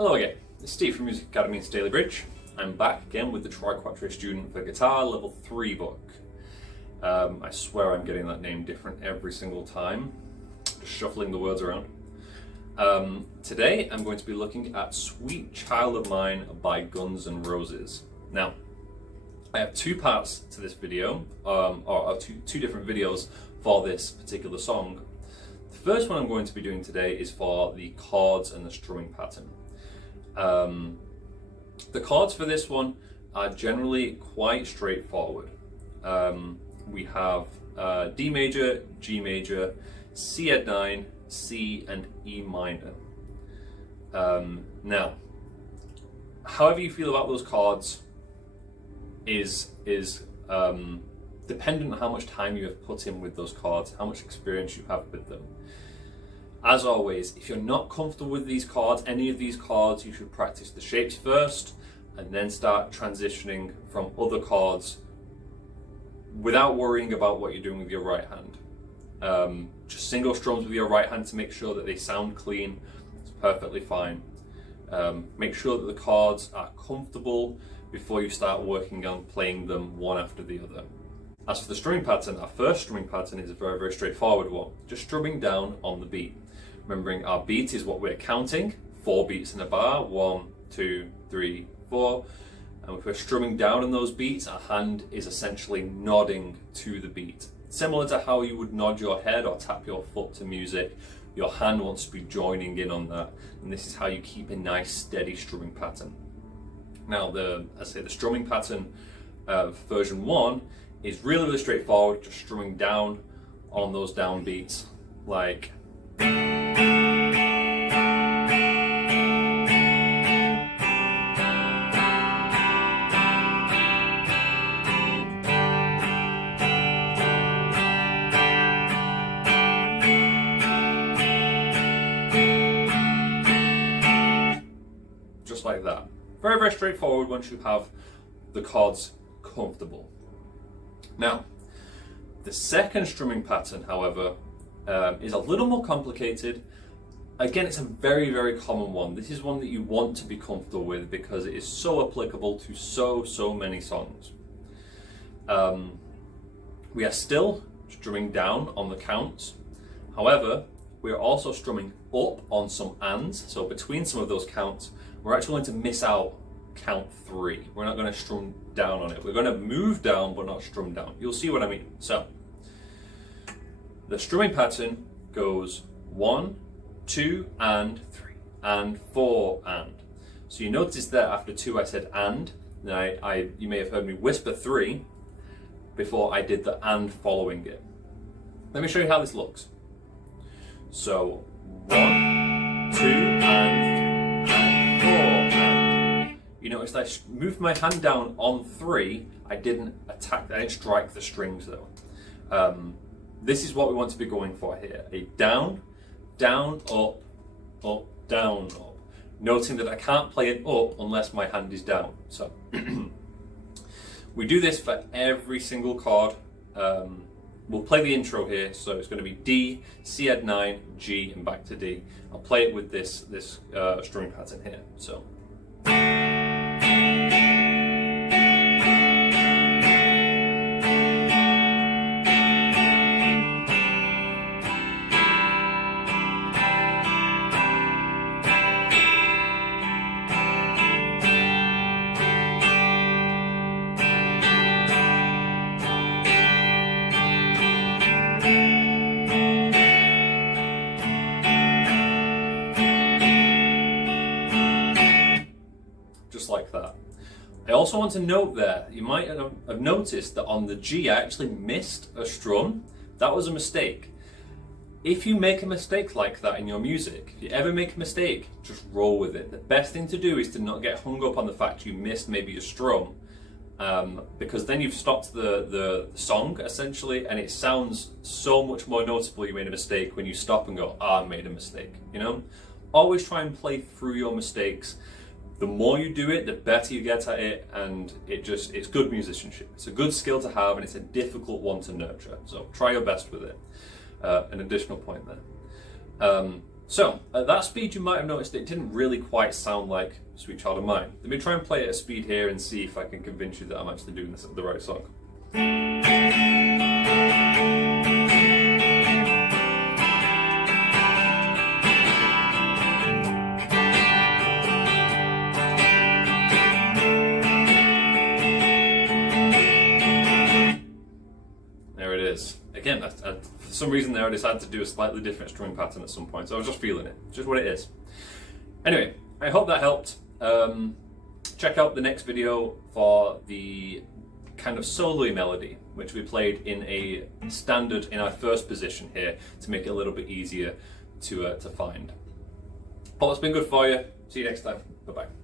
Hello again, it's Steve from Music Academy in Stalybridge. I'm back again with the Tri-Quattro Student for Guitar Level 3 book. I swear I'm getting that name different every single time, just shuffling the words around. Today I'm going to be looking at Sweet Child of Mine by Guns N' Roses. Now, I have two parts to this video, or two different videos for this particular song. The first one I'm going to be doing today is for the chords and the strumming pattern. The chords for this one are generally quite straightforward. We have D major, G major, C add 9, C and E minor. Now, however you feel about those chords is dependent on how much time you have put in with those chords, how much experience you have with them. As always, if you're not comfortable with these chords, any of these chords, you should practice the shapes first and then start transitioning from other chords without worrying about what you're doing with your right hand. Just single strums with your right hand to make sure that they sound clean. It's perfectly fine. Make sure that the chords are comfortable before you start working on playing them one after the other. As for the strumming pattern, our first strumming pattern is a very, very straightforward one. Just strumming down on the beat. Remembering our beat is what we're counting. 4 beats in a bar, 1, 2, 3, 4. And if we're strumming down on those beats, our hand is essentially nodding to the beat. Similar to how you would nod your head or tap your foot to music, your hand wants to be joining in on that. And this is how you keep a nice steady strumming pattern. Now, the strumming pattern version 1 is really, really straightforward, just strumming down on those down beats, like just like that. Very, very straightforward once you have the chords comfortable. Now, the second strumming pattern, however, is a little more complicated. Again, it's a very, very common one. This is one that you want to be comfortable with because it is so applicable to so many songs. We are still strumming down on the counts. However, we are also strumming up on some ands. So between some of those counts, we're actually going to miss out count 3. We're not going to strum down on it. We're going to move down but not strum down. You'll see what I mean. So the strumming pattern goes 1, 2 and 3 and 4 and. So you notice that after 2 I said and. Now you may have heard me whisper 3 before I did the and following it. Let me show you how this looks. So 1, 2 and 4 and. You notice I moved my hand down on 3. I didn't strike the strings though. This is what we want to be going for here. A down, down, up, up, down, up. Noting that I can't play it up unless my hand is down. So we do this for every single chord. We'll play the intro here. So it's going to be D, C add 9, G, and back to D. I'll play it with this strumming pattern here. So. Like that. I also want to note there, you might have noticed that on the G I actually missed a strum. That was a mistake. If you make a mistake like that in your music, if you ever make a mistake, just roll with it. The best thing to do is to not get hung up on the fact you missed maybe a strum, because then you've stopped the song essentially, and it sounds so much more noticeable you made a mistake when you stop and go, I made a mistake, you know? Always try and play through your mistakes. The more you do it, the better you get at it, and it's good musicianship. It's a good skill to have, and it's a difficult one to nurture. So try your best with it. An additional point there. So, at that speed you might have noticed it didn't really quite sound like Sweet Child of Mine. Let me try and play it at speed here and see if I can convince you that I'm actually doing this the right song. There it is. Again, for some reason there I decided to do a slightly different strumming pattern at some point, so I was just feeling it. Just what it is. Anyway, I hope that helped. Check out the next video for the kind of solo-y melody, which we played in a standard in our first position here to make it a little bit easier to find. Hope it's been good for you. See you next time. Bye-bye.